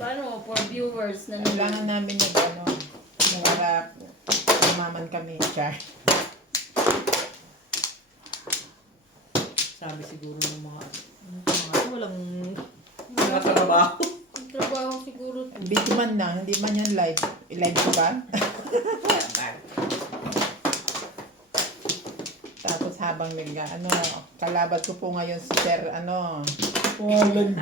Paano? For viewers na Kailangan namin yung ano, para umaman kami, char. Sabi siguro ng mga walang trabaho. trabaho siguro. Video man lang, hindi man yan live. I-live ko ba? Tapos habang kalabat ko po ngayon si Sir, Walang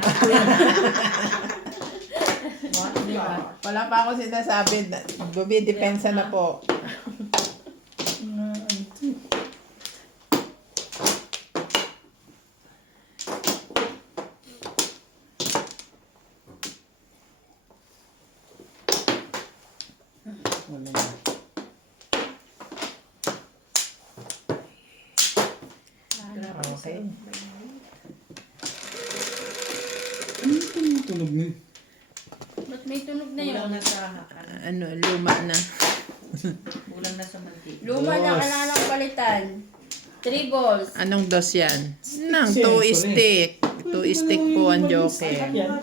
wala pa ako sinasabi, bumidepensa na po. Okay. Ano tunog na? Ba't may tunog na yun? Kulang na sa Luma na. kulang na sa mantika. Luma na Dos. kailangan ng palitan. 3 balls. Anong dos yan? Nang, Siyempre. 2 stick. 2 stick po ang joker. Yan.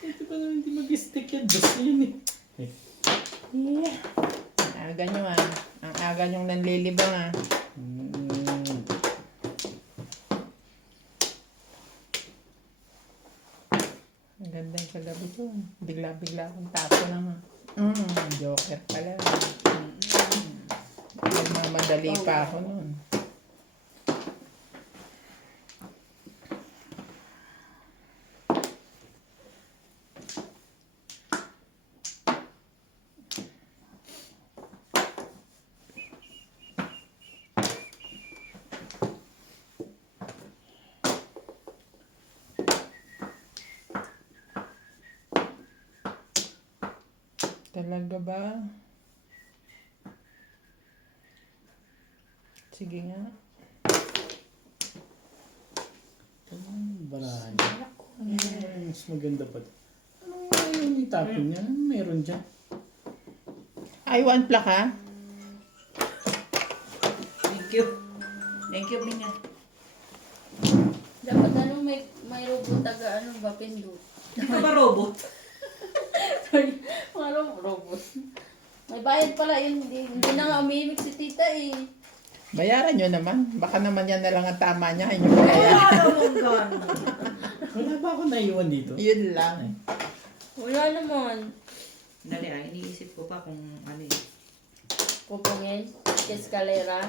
Ito pa naman hindi mag-stick yan. Dos na yun eh. Aga nyo ang aga nyong nanlilibang Ang ganda yung kagabi ko. Bigla-bigla akong tapo ng joker pala. Nagmamadali pa ako nun. Talaga ba? Sige nga. Barahan niya. Mas maganda pa. Ano yung itapin niya? Meron dyan. Ay, one plak ha? Thank you. Thank you, Minga. Dapat may robot ba pindot. Ano ba robot? Sorry, mga robot. May bayad pala yun. Hindi na nga umimik si tita eh. Bayaran nyo naman. Baka naman yan na lang ang tama niya. Inyo bayaran. Wala ba ako naiwan dito? Yun lang. Wala naman. Dali iniisip ko pa kung ano eh. Pupungin. Escalera.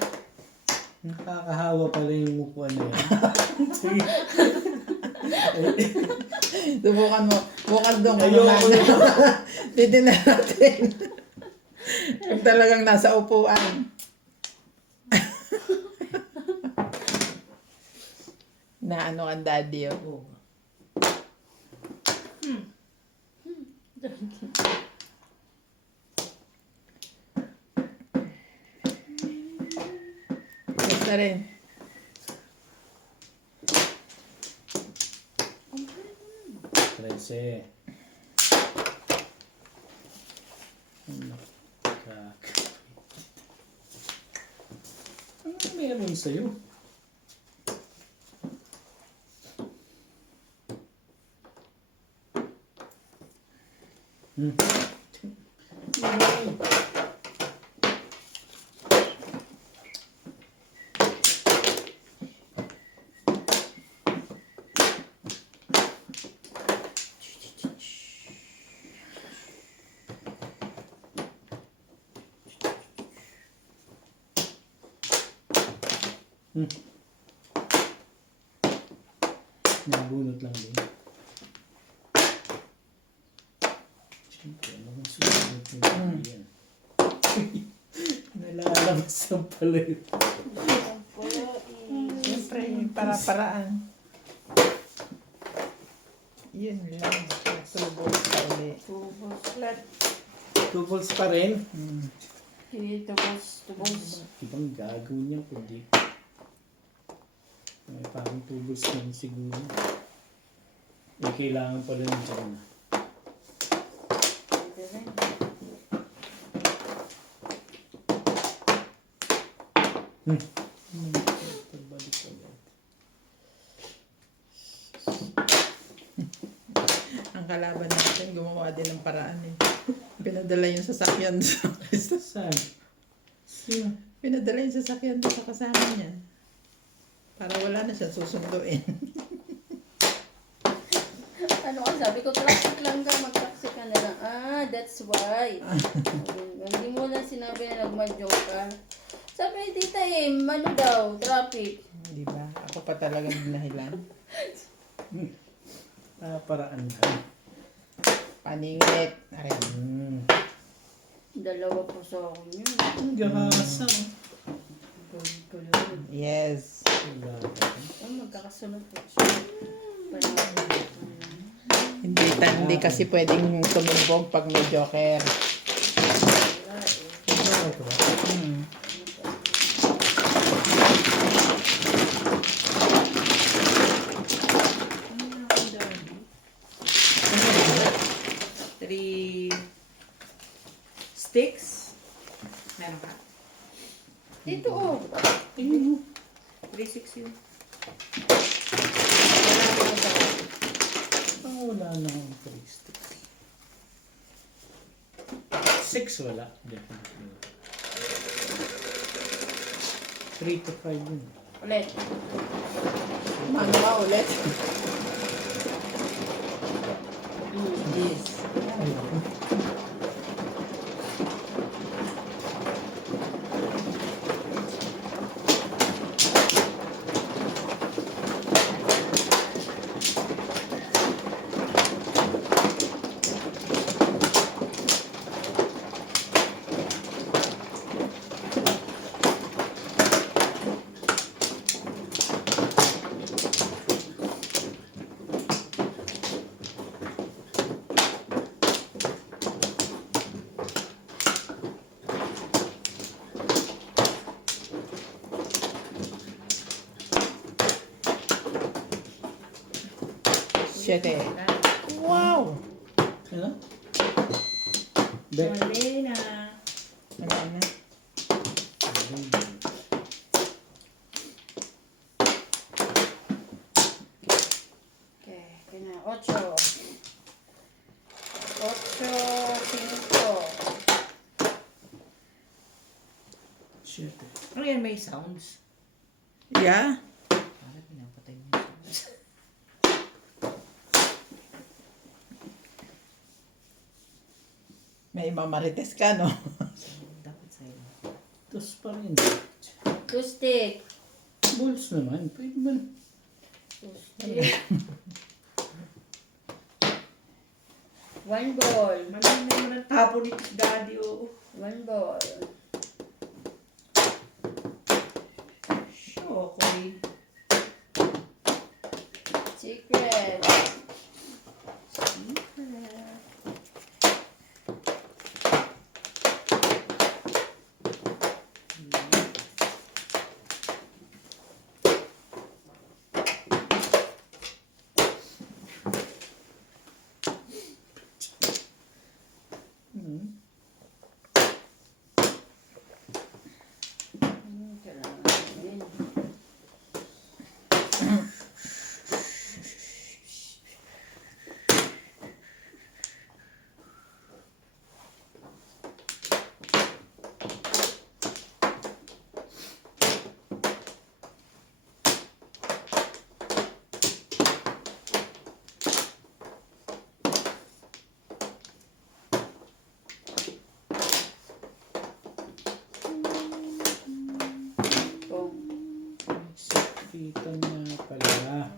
Nakakahawa pala yung upuan na yan. Subukan mo. Bukas doon. Ayoko Titignan natin. Kung talagang nasa upuan. Na ano ang daddy oh. Oo. Basta rin. Trece. Ano meron sa'yo? Nabunot lang din. Siyempre, ano kung susunod mo yan? Nalalabas ang pala yun. Siyempre, para-paraan. Yun lang. Tubos pa ulit. Tubos. Flat. 2 volts pa rin. Tubos. Ibang gagawin niya kundi. May parang 2 volts lang siguro. Eh, kailangan pala ng dyan. Pagbalik ulit. kalaban natin, gumawa din ng paraan eh. Pinadala yung sasakyan sa Saan? Sino? Pinadala yung sasakyan doon sa kasama niya. Para wala na siya susunduin. Ano ka sabi ko, traffic lang daw, mag-taxi ka na lang. Ah, that's why. Hindi mo lang sinabi na nagmadyoke ka. Sabi ni tita eh, ano daw, traffic. Di ba? Ako pa talaga dahilan. Paraan lang. Paningit. Ayan. Dalawa po sa akin yun. Ang gahasa. Yes. Oh, magkakasunod po siya. Hindi kasi pwedeng tumumbog pag may joker. Hmm. Three sticks. Meron ka? Dito oh. Tingin mo. 3-6 yun. Wala na akong 3 sticks. 6 wala. Definitely. 3 to 5 yun. Ulit. Ano ka ulit? Yes. Siyete. Wow! Ano? Be. Mali na. Wala na. Okay, kaya 8. 8, 5. Shit. Ano yan, may sounds? Yeah? Bakit pinapatay mo yung sounds? May mamarites ka, no? Dapat sa'yo. Tapos pa rin. 2 stick. Balls naman. Pwede ba? 2 stick. 1 ball. Mamaya mo ng tapo ni Daddy, oh. 1 ball. Okay. Secret. Kailangan din. Kung Kita niya pala.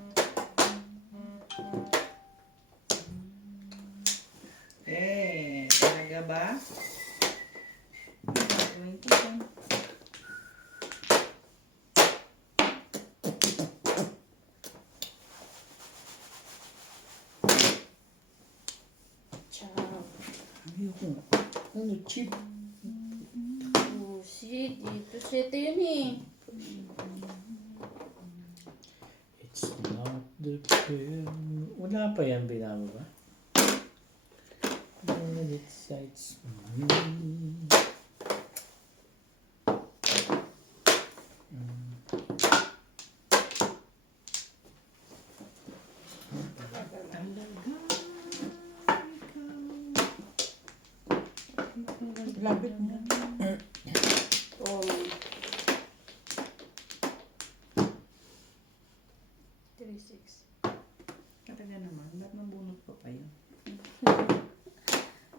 Talaga ba? Gawin ko yan. Ciao. Ayoko. Ano, cheap? Oh, shit. Ito 7 yun eh. It's not the pill. Wala pa yan, binababa. When it excites me. Labit mo. Oh. 3-6. Talaga naman, ba't mabunot pa pa yun?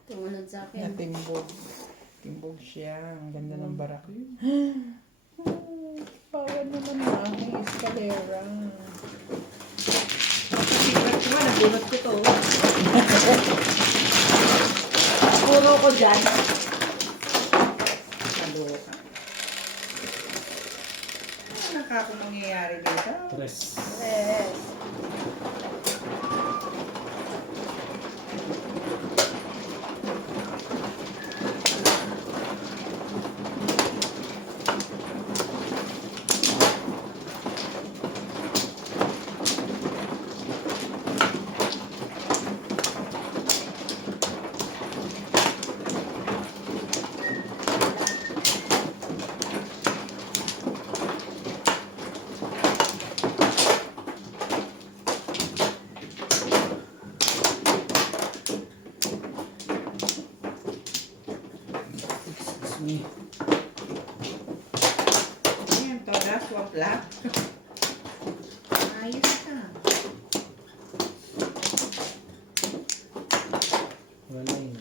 Tumunod sa akin. Natimbog. Timbog siya. Ang ganda ng barak. Bawal naman na aking eskalera. Secret ko nga, nabunot ko to. Puro ko dyan. Kaloka. Ano nakakong mangyayari dito? Tres. Yes. Excuse me. Ayan, toda, swap lang. Ayos ka. Wala yun.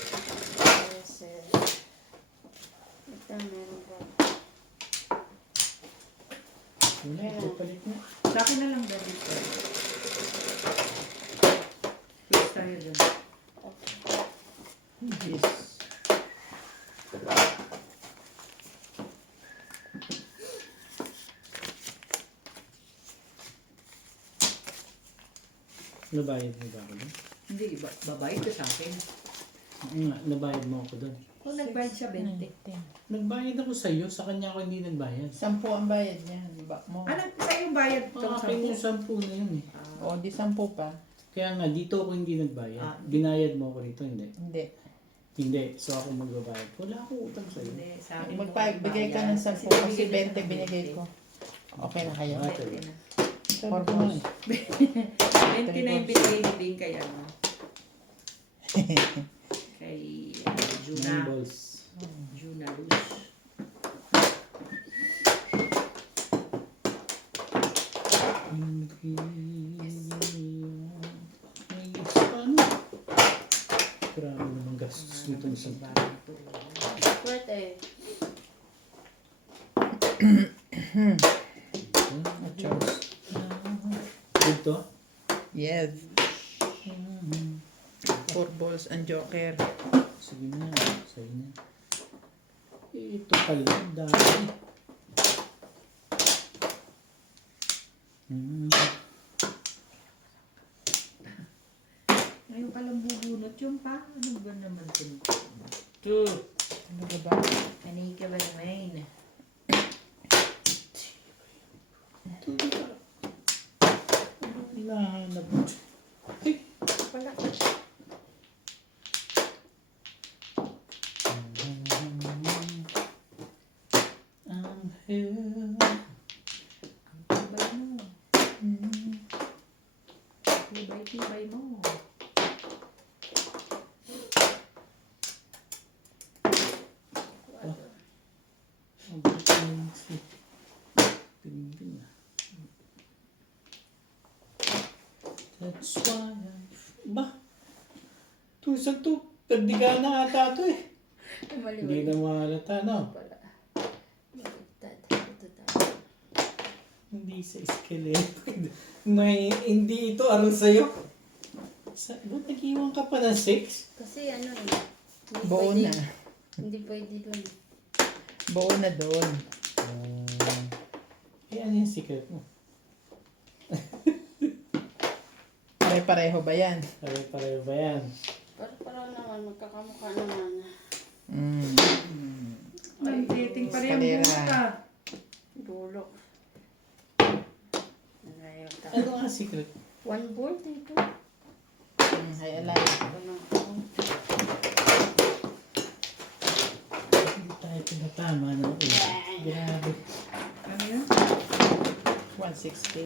Ese. Ito meron pa. Wala, ipapalit na. Sa akin na lang dyan dito. Please tayo dyan. Yes. Nabayad mo ba ako doon? Hindi, babayad ka sa akin. Oo nga, nabayad mo ako doon. Kung nagbayad siya 20. Nagbayad ako sa iyo, sa kanya ako hindi nagbayad. 10 ang bayad niya. Diba mo? Ano, sa'yo yung bayad itong Akin yung 10 na yun eh. O, di 10 pa. Kaya nga, dito ako hindi nagbayad. Ah. Binayad mo ako rito, hindi. Hindi. Hindi, so ako magbabayad. Wala akong utang sa iyo. Hindi, sa akin Magpabigay ka ng 10 kasi 20 binigay ko. Okay na kayo? Ah, Pwede na. Sabi ko nga eh. 20 na yung binigay ni Bing kay ano. Kay Juna. Nine balls. Juna Luz. Yes, paano? Grabe naman gastos nito ng isang tao. Pwede. Achos. Dito? Yes. 4 balls and joker. Sige na, sa'yo na. Ito pala, dami. Ngayon palang bubunot yung pa. Ano ba naman ito? Ano ba ba? Ani ka ba naman? Ito, dito. Ano hinahanap mo? Ay! Wala. I'm here. Tibay mo. Tibay mo. Ang bitin si Pinipin na. That's why ba? Tusag to. Tagdiga na ata to eh. Hindi na mahalata, no? Pala. Baliktad. Ito tayo. Hindi sa skeleto. May, hindi ito aral sa'yo. Ba't nag-iwan ka pa ng 6? Kasi ano eh. Hindi Buo pwede- na. Hindi pwede dun. Buo na doon. Ano yung secret mo? Pare-pareho ba yan? Pare-pareho ba yan? Para naman, magkakamukha naman. Ang dating pa rin yung Eskalera. bunot ah. Dulo. Ngayon, Ano nga secret? one board dito. Hay alay. Ito na. Hindi tayo Tinatama ng ulo. Grabe. Ano yan? 160.